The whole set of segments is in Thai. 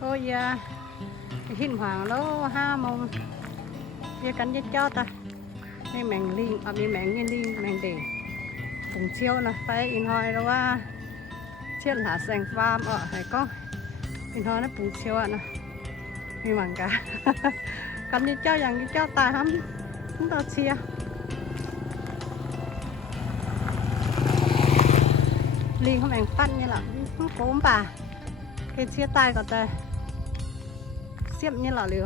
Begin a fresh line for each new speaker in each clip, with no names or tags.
Thôi à, hình hoàng nó ha mông Vì cắn cho cho ta. Mấy mạng liên, ở à, mấy mạng nghe liên, mạng để Cùng chiêu nè, phải in hoài đó à Chiết là sành farm ở hải có. In hoài nó cùng chiêu à nè. Vì mạng cả. Cắn cho cho, dành cho cho ta hắm Chúng ta chia. Liên không ảnh phát như là cũng cố bà. Cái chia tay của ta. เสียบนี่หล่อเร็ว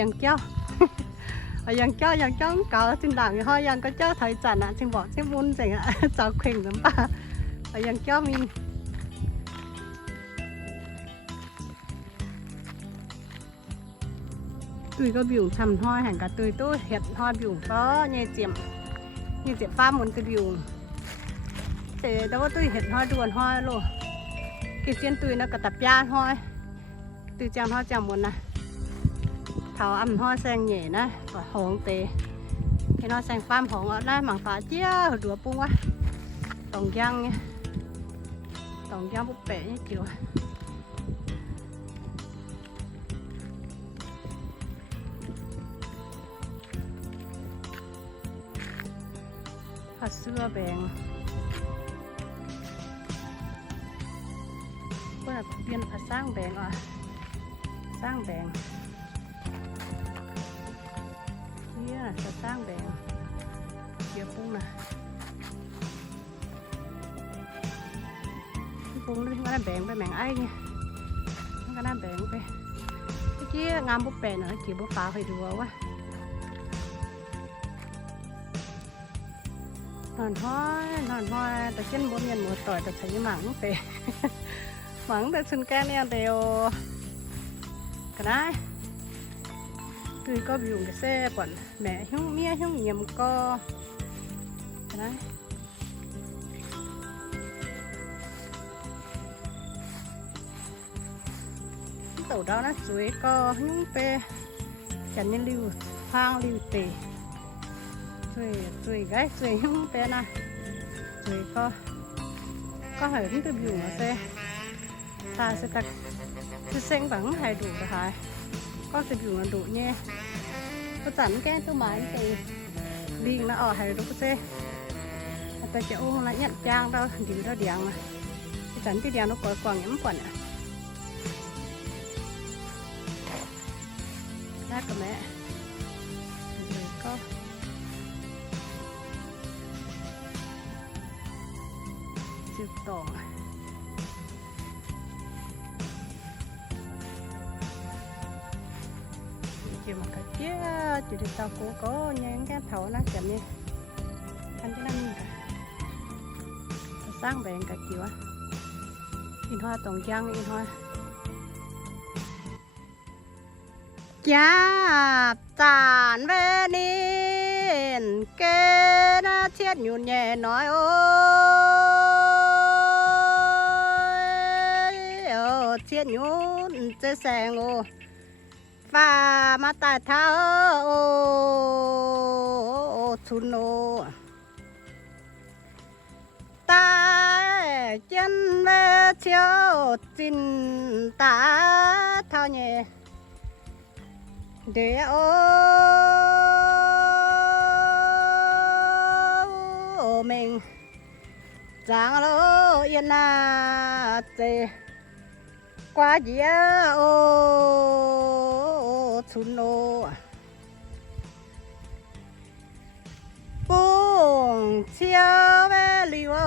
ยังเจ้ายังเจ้วยังเจ้วเก่าจินด่างห้อยยังก็เจ้าถอยจันอะจึงบอกจินวุ้นเจ๋งอะจ้าเข่งน้ำปลายังเจ้วมีตุยก็บิวทำห้อยแห่งกะตุยตู้เห็ดห้อยบิวก็เนี่ยเจียมเนี่ยเจียมฟ้ามุนก็บิวเจ๋แต่ว่าตุยเห็ดห้อยด่วนห้อยโลกิเจียนตุยนะกระตับยาห้อยตุยจำห้อยจำมุนนะ thảo âm hoa sang nhẹ nè, và hồn tề cái nó sang pham hồn ở đây mảng phá chia đùa buông quá. Tổng giang nha. Tổng giang bút bể như kiểu. Hạt xưa bèn. Có là viên phải sang bèn à. Sang bèn. จะสร้างแบงเดี๋ยวปุ้งนะปุ้งนี่มันแบงไปแบงไอ้เนี่ยมันก็น่าแบงไปเมื่อกี้งามบุปผาเนาะกี่บุปผาไปดูวะนอนห้อยนอนห้อยแต่เช่นบนยันหมดต่อยแต่ใช้หมังเตะหมังแต่ชุนแกเนี่ยเดียวก็ได้ tôi có biểu cái xe còn mẹ không mía không nhiệm co. Đấy. Tàu đó nó dưới co những pe chẳng nên lưu hoang, lưu tề. Rồi rồi gái rồi những pe na. Rồi co. Có hở những cái biểu xe. Ta sẽ ta cứ xem vắng hay đủ rồi có từ dùng là đủ nha. Có sẵn cái tôi mà anh từ liên nó ở hay đủ xe ta sẽ ôm lại nhận trang đâu thì nó đèn mà. Cái sẵn cái đèn nó có quàng nhắm quần à Đó của mẹ. tàu có những cái thổ nó chậm đi. Anh cái năm cả sáng bèn cả chiều á. In hoa tổng giang in hoa. Cha tàn về nín, kê na thiết nhún nhẹ nói, ôi thiết nhún chơi xe ngô và mata ta thao thu ta chân mê chiếu tin ta thao nhẹ. Để ô mình. Giang lô yên na tê. Qua dĩa ô โอ้ยโอ้เทียนอยู่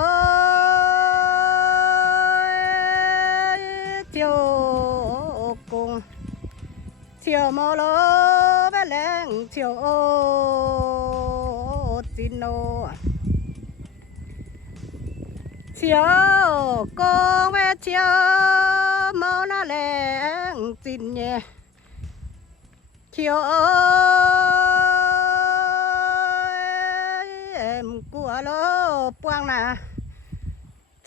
เจะแสงโอ้ฟ้ามาตาเท้าโอ้ทุนโอตาเจนเวเชียวจินตาเท่าเนี่ย chiều ơi, em của lô quang nè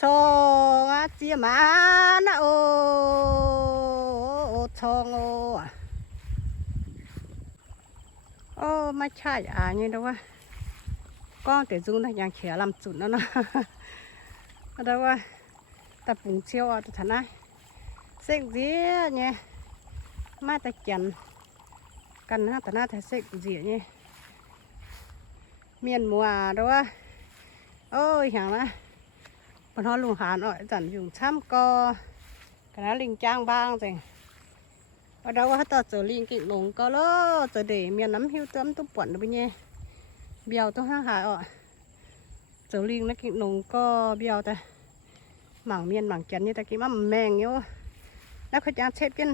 cho á chia má nè ô, cho ngô à. Ô mà chạy dạ à như đâu á. Con để dùng này nhàng khía làm chuẩn nó nó đâu á? Tập vùng siêu à tôi thằng này xịn dí nhé. Mai ta chèn. กันนะแต่หน้าแท้เสกเสียนี่เมียนมัวด้ว่าโอ้ยอย่างนะปนทอลุงหานอ่อยจันยุงช้ำกอกระนั้ลิงจ้างบ้างจังว่าเราว่าต่อเจอลิงกิ่งลงก็ล้อเจอเดเมียนน้ำหิวเติมตุ่มป่วนไปเนี่ยเบียวต้องห้างหายอะเจอลิงนักกิ่งลงก็เบียวแต่หมางเมียนหมางแกนนี่ตะกี้มันแมงเยอะแล้วเขาจะเช็ดกัน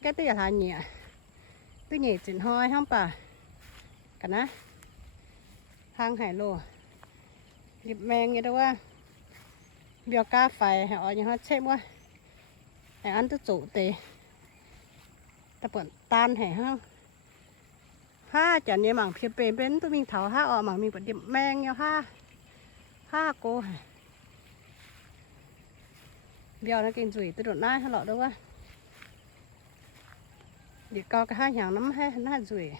แกตัวอย่าเนี่ย ตัวใหญ่จินห้อยห้องป่ากันนะทางหายโลหยิบแมงเงี้ยด้วยว่าเบียวก้าไฟหาอ๋อยังฮอเช่ว่าไออันตุจุเตะตะเปิดตานแห่ห้องห้าจันเนี่ยหมังเพียเป็นเป็นตัวมิงเถาห้าออกหมังมีปฏิบแมงเงี้ยห้าห้าโกเบียวนะเก่งจุ๋ยตัวโดดหน้าหลอดด้วยว่า đi co cái hai hàng năm hai nó rủi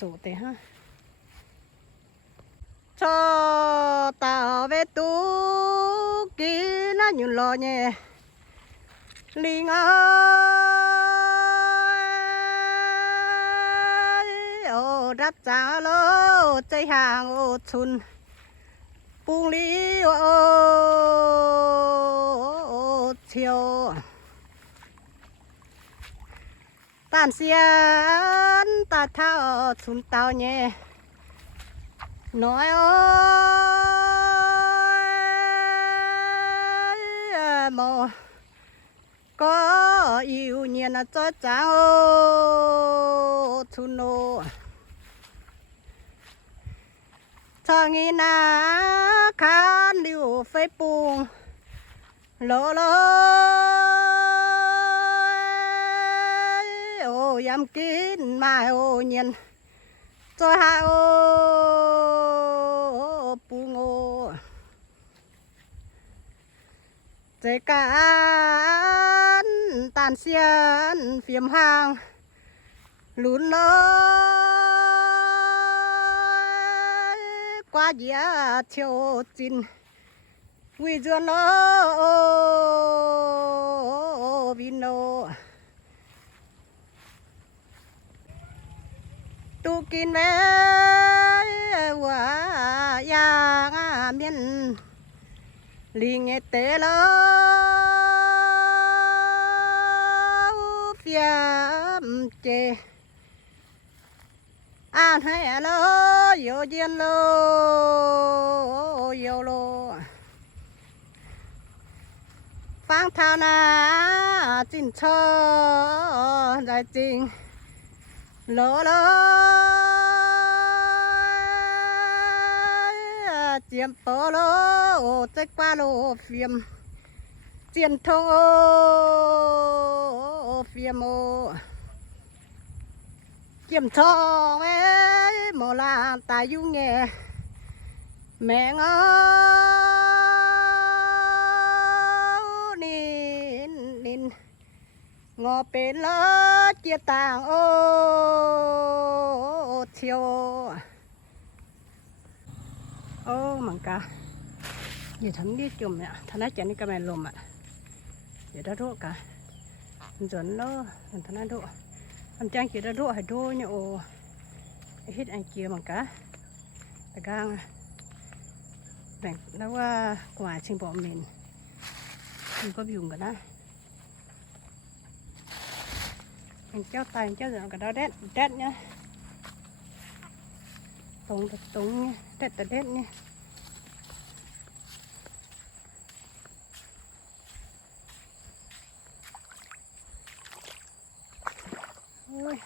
chủ tề ha. Cho tao về tu kí nó nhiều lo nhé, linh ơi ô đắp giá lô chơi hàng ô chun bung lý ô ô chiều. ตานเสียนตาเท่าสุนเตาเนี่ยน้อยโอ้มก็อยู่เนี่ยนะจ้าจ้าทุนโนชองี้นาคานอยู่ไฟปูโลโล yam kín mai ô nhiên cho hai ô pu ngô chế cán tàn xiên phiếm hàng lún lối qua dĩa chiều chín quy dương nó vino tu kín vé quả ya nga miên. Li nghe tế lơ phía chê. An hay lơ yo diên lơ yo lô. Phang thao na chín chơ โลโลเจียมโตโลเจ๊กว่าโลเฟียม เจียนโอเฟียมโอเจียมทองเอ้หมอลาตายุ่งแงแมงอ้นินนินงอเป็นเลย เกียตางโอเชียวโอ้มังกาอย่าทำดีจุ่มเนี่ยทนายเจนี่ก็แม่ลมอะอย่าได้รู้กันจนเนาะทนายรู้ทำจ้างเกี่ยวได้รู้ให้ดูเนี่ยโอ้ไเฮ็ดไอเกียวมังกะแต่กลางแบ่งแล้วว่ากว่าชิงบอมเมนมันก็ยุ่งกันนะ mình cho tay mình cho rồi cái đó đét đét nhá. Tùng thật tùng nhá, đét thật đét nhá. Ôi.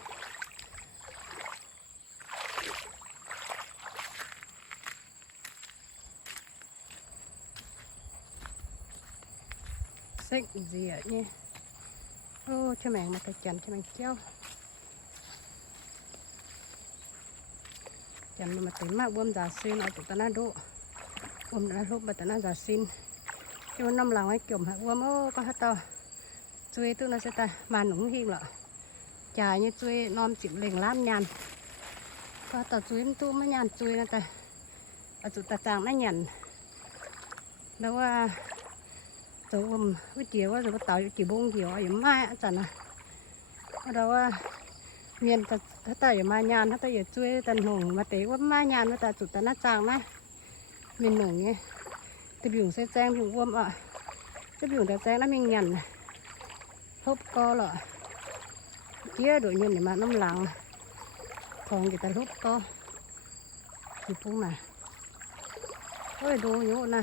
Xích gì ạ nhé ช่ะแมงมากระจันช่ะแมงเจ้าจำนมาเต็มมากบวมจาซินเอาตุตนาโดบวมนาลบบัตนาจาซินจนน้ำหลังไว้จมฮะบ่มโอ้ก็ฮัตโตช่วยตุนาเสตามาหนุ่มหิงเหรอจ่ายนี่ยช่วยนอนจิบเล่งล้ามยันก็ต่อช่วยตุ้ไม่ยันช่วยนะแต่ตุตาจางไม่ยันแล้วว่า ตัววิเจียวว่าจะต่อยกี่บงเดียวอย่ามาจันนะเราว่าเมียนจะถ้าแต่อย่มายานถ้าแต่อย่ช่วยตันหงมาเตะว่ามายานมาแต่จุดแต่นหน้าจางไหมมีหนงเงี้ยจะอยู่แจ้งอยู่ว่มอะจะอยู่แต่แจ้งแล้วมีเงินพบก็หรอเกี้ยโดยเงินมาน้ำหลังทองกิตาทุบก็จุดพุ่งมะเอ้ยดูเยอะนะ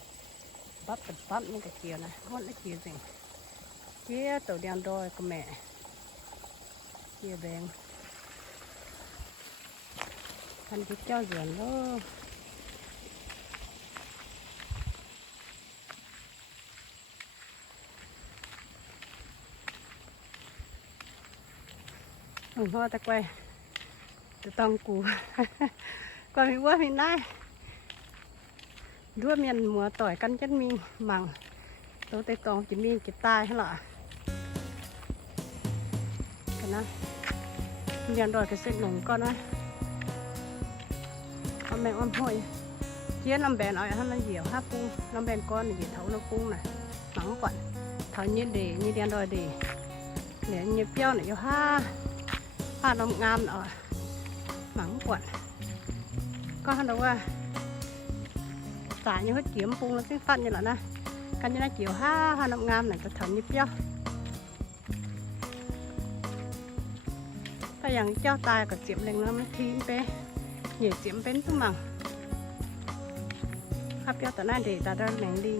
ล้ว ก็tao hết thằng để dùng dùng từ dưới miền ta chăn nó thải có sến tăng cùn thì cái nang đó ba biển ạ cái này thì nhà đình biểu cái xe nhiễm co núng co cái đó bắp bắp bắp những cái chiều này không nó chiều gì kia tổ đèn đôi của mẹ chia bèn thành cái cho ruộng đó ủng hộ ta quay từ tông cù qua mình qua mình ด้วยเมียนมัวต่อยกันจันมีมังโตัวเตตองจะมีกีตาร์ให้หรอกันนะเมียนดอยกระเซ็หนุ่มก็นะเอาแมงอ้อมห้อยเจี๊ยนลำแบนเอาให้มันเหี่ยวห้าปูลำแบนก้อนเหี่ยวเท้าลำปูน่ะหลังก่อนเท้ายืดดียืดเดียนดอยดีเหลือยืเปรี้ยวหน่อยยอะห้าผ้าลำงามหน่ะหลังก่อนก็เขาบอกว่า เกี่ยวห้าผ้าลมงามน่ะจะเท้านี้เปรี้ยวถ้าอย่างเจ้าตายก็เจียมแรงน้ำทิ้งไปเหยียดเจียมเป็นตุ่มังครับเจ้าต่อหน้าเดตาด้านแหงดิง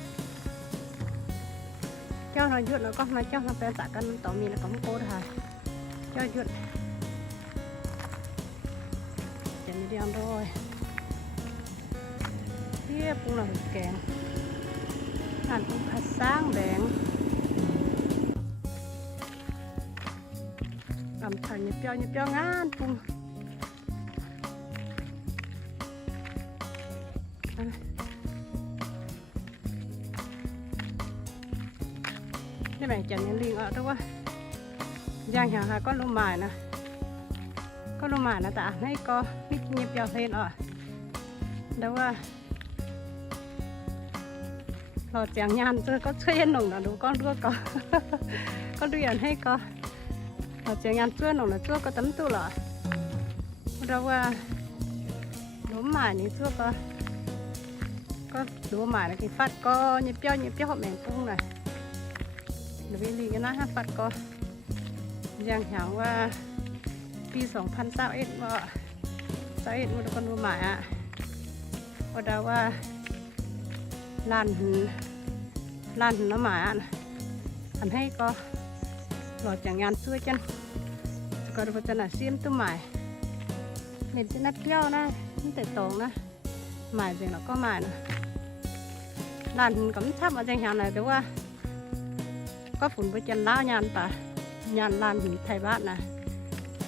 เจ้าหน่อยหยุดแล้วก็มาเจ้ามาแปลสากันต่อมีแล้วก็มาโคตรค่ะเจ้าหยุดเดี๋ยมีเดียมด้วยเทียบปุ้งหลังแกงอ่านปุ้งผัดสร้างแดงลำชานเงียเปียวเงียเปียวงานปุ้ง cái bạn chẳng nên liên ở đâu quá giang hàng hà có lô mài nè. Có lô mài nè tạ hay có nít nhịp vào lên ở. Đâu quá lọt chẳng nhàn chứ có chuyên nồng là đủ con đua có. Con đuyển hay có. Lọt chẳng nhàn chuyên nồng là chưa có tấm tu lọ. Đâu quá đố mài này chưa có. Có đố mài này thì phát có nhịp vào nhịp vào họ mèn cung này. หนุ่มนะดูก้อนด้วยก็ก็ดูอย่างให้ก็เราเจียงยานช่วยหนุ่มนะช่วยก็ตั้มตัวหรอว่าลมหมายนี่ช่วยก็ก็ดูหมายนะกี่ฟัดก็ยบเปี้ยวเงียบเปี้ยวแมงปุ้งน่ะเดี๋ยวไปลีกันนะฮะปัดก็ยังหาว่าปี2021ว่า21มันก็รู้หมายอะก็ดาว่าลานหืนลานหืนน้ำหมายอะอันให้ก็หลอดจากงานช่วยจันก็ดูจะน่ะเสียมตัวหมายเห็นจะนัดเที่ยวนะนี่แต่ตรงนะหมายเสียงแล้วก็หมายนะลานหืนก็ไม่ทำมาจังหาไหนแต่ว่า ก็ฝุ่นไปจันล่ายานป่ะยานลานหินไทยบ้านนะ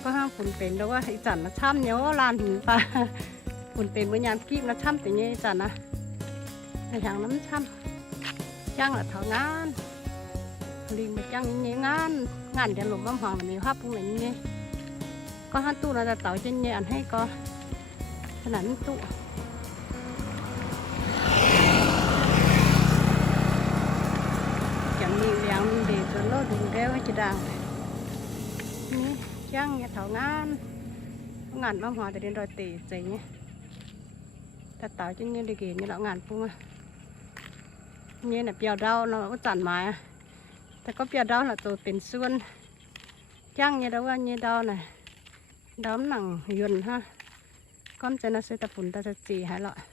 ก็ห้ามฝุ่นเป็นแล้วว่าไอ้จันนะช่ำเนี้ยว่าลานหินป่ะฝุ่นเป็นเมื่อยามกีบนะช่ำแต่เนี้ยอ้จันนะไอ้ทางน้ำช่ำจ้างละเท่างานลิงไปจ้างเนี้ยงานงานจะหลงบ้าหองมีภาพพวกไหนเนี้ยก็ห้าตู้เราจะเต่าเจนเนี้ยอันให้ก็ขนาดตู้ นโลดึงแก้วให้จะดังนี่ช่างเนี่ยเถางานงานบ้างหอแต่เดินรอยตีใจเนี่ยแต่ต่อจะเนี่ยดีเกนี่เรางานปุ้งอะเนี่ยเนี่ยเปียวเดาเราก็จันไม้แต่ก็เปียวเดาเราตัวเป็นส่วนช่างเนี่ยเราว่าเนี่ยเดาน่ะดอมหนังยุนฮะก้อนจะน่าเสียต่ปุ่นแต่จะจีให้ยละ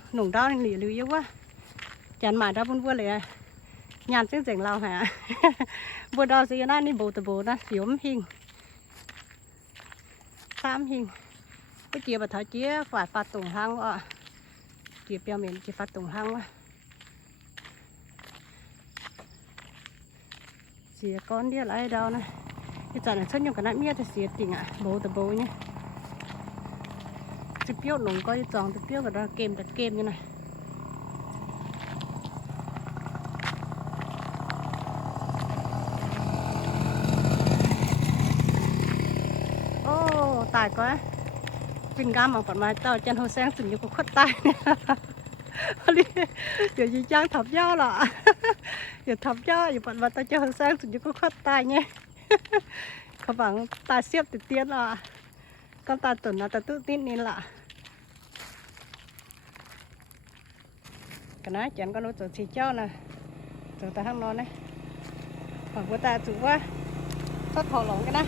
หนุ่มด้านหนีรือเยอะวะแกนหมาด้าบุญบัวเลยงานซึ่งเจ๋งเราหาบัวดอสีน่านี่โบตะโบนะยมหิงสามหิงก็เจียบัตรเจียฝาดฟาดตรงทางวะาเจียเปียวเหม็นเจียฟาดตรงทางวะาเสียก้อนเดียวไรเดานะที่จันทร์ฉันอยู่กันนักเมียจะเสียติ่งอะโบตะโบเนี่ย จะเปรี้ยวหลงก็จะจองจะเปรี้ยวกับเราเกมแต่เกมยู่หนโอ้ตายก็ปินกามมาปัดมาเจ้าจันโฮแซงถึงอยู่กับคนตายเนี่ยเดี๋ยวยิงจ้างทับย่อหรอเดี๋ยวทับย่ออยู่ปัดมาเจ้าโฮแซงถึงอยู่กับคนตายเนี่ยเขาบังตาเสียบติดเตียนหรอ con ta tuần nó ta tự tin nên là cái này chẳng có nó tổ chỉ cho nè tổ ta hăng nó này còn của ta chủ quá sắp thọ lỏng cái này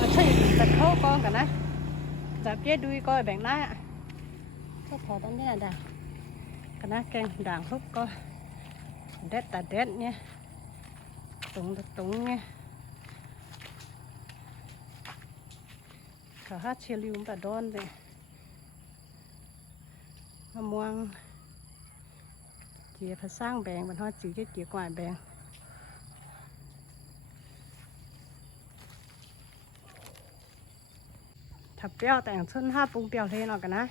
mà chơi tật khâu con cái này giả kia đuôi coi bảng nái ạ sắp thọ tao này đà cái này keng đàng hút coi đét ta đét nhé tụng ta tụng nhé cả hát chia lưu bà đón เจียพสร้างแบงบรรทอดจีเจียกว่าแบงถ้าเปียวแต่งชุนห้าปุงเปียวเทนออกกันนะ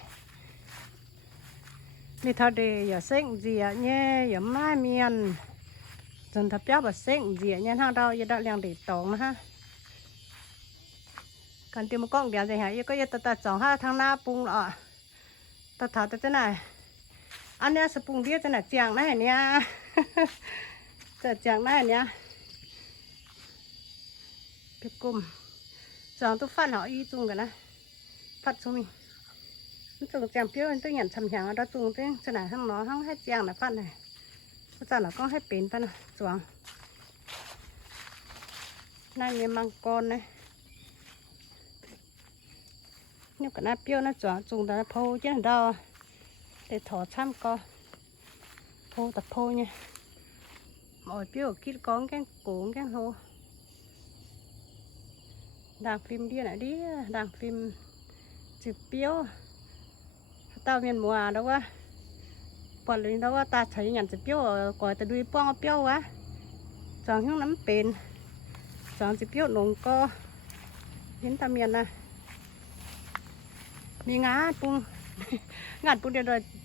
นี่ทอดีอย่าเส้นเจียเนี่อย่าไม่เมียนจนถ้าเปียวแบบเส้นเจียเนี่ยท่งเราจะได้เลี้ยงเด็กตองนะฮะการเตรียมกล้องเดี๋ยวจะหายก็อย่าตัดตัดสองห้าทางหน้าปุงอะตัดถาตัดจะไหน nhận chầm chàng đó chung thế thế này thằng nó thằng hết chàng là phát này bây giờ là con hết bền phát này chọn này miếng măng con này nhưng cái này biểu nó chọn dùng để phô chứ là đâu để thọ chăm co phô tập phô nha mọi biểu kít con cái cuốn cái hồ đàng phim đi này đi đàng phim chụp biểu tao miền mùa đâu quá còn lên đâu quá ta thấy nhận chụp biểu quả ta đuôi bong biểu quá chọn hướng nắm bền chọn chụp biểu nồng co đến ta miền này มีงานปุ้ง งานปุ้งเดียวโดยเตะต่อยอันตัวยึดเชียวจินมีงานปุ้งกว่างา để thỏ chăm co. Thô tập thô nha. Mọi biểu kít con cái cổ, cái lô. Đàng phim đi lại đi đàng phim chụp biểu à tao miền mùa đâu quá quản lên đâu quá ta thấy nhận chụp biểu quả từ đuôi bong biểu quá chẳng hướng lắm bền chẳng chụp biểu nồng co. Đến ta miền à. Mình ngã bung ngàn bung đi rồi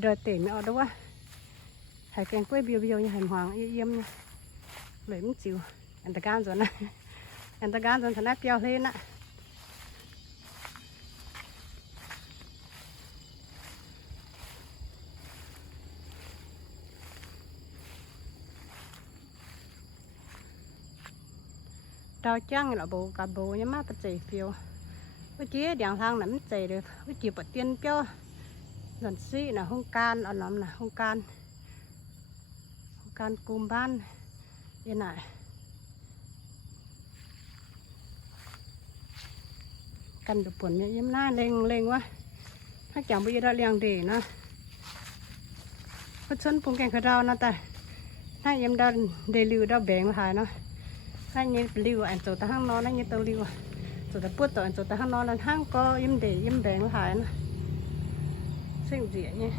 đợi tỉ mẹ ở đâu á? Hãy kèm quê biêu biêu như hành hoàng yên yên nha. Lấy mình chịu. Anh ta gan rồi nè. Anh ta gan rồi, thằng nát biêu lên á. Đào chăng là bộ cả bộ nhưng mà ta chỉ phiêu. Cái chế đèn thang nắm chạy được. Cái chia bật tiền หล่อนซี่นะห้องการอ่อนน้อมนะห้องการห้องการกลุ่มบ้านยังไงกันดูผลเนี่ยยิ้มหน้าเล็งเล็งวะถ้าจังไปยืดเรียงดีนะก็ชนปุ่งแกงขเรานะแต่ถ้ายิ้มดาเดลิวดาแบงหายเนาะถ้ายิ้มลิวอันโจตะห้างนอนนั่นยิ้มตะวลิวโจตะปวดต่ออันโจตะห้างนอนแล้วห้างก็ยิ้มเดยิ้มแบงหายนะ xỉu rỉa nha.